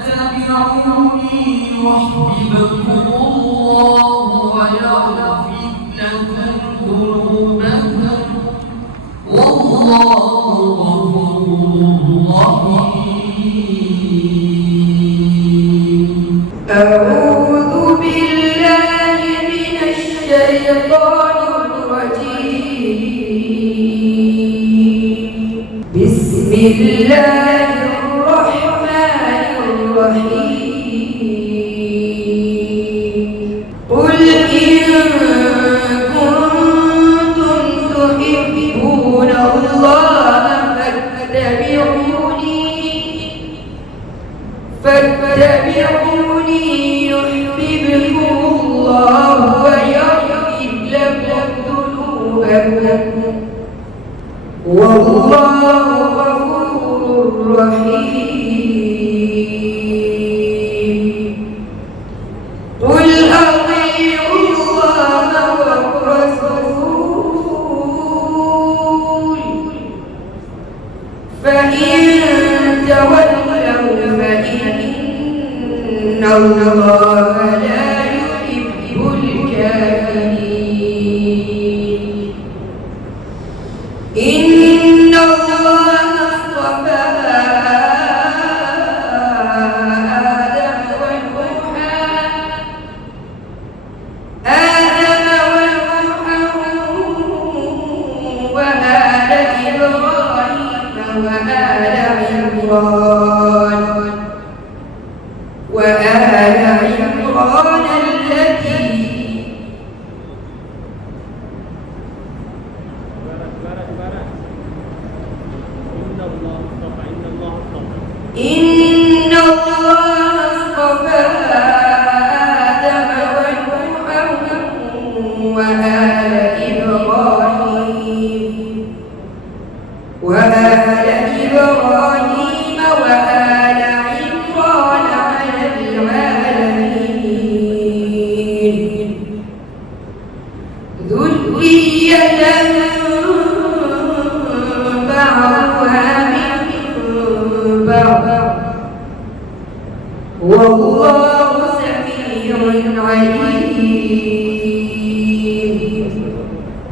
فاتبعوني يحببكم الله ويغفر لكم ذنوبكم والله غفور رحيم. أعوذ بالله من الشيطان الرجيم. بسم الله الرحمن الرحيم. قل إن كنتم تحبون الله فاتبعوني يحببكم الله ويغفر لكم ذنوبكم والله غفور رحيم. قل أطيعوا الله والرسول فإن تولوا فإن الله لا يحب الكافرين. إن الله اصطفى آدم ونوحا وآل إبراهيم وآل عمران إن الله اصطفى آدم ونوحا وآل إبراهيم وآل عمران على العالمين ذرية بعضها من بعض والله سميع عليم.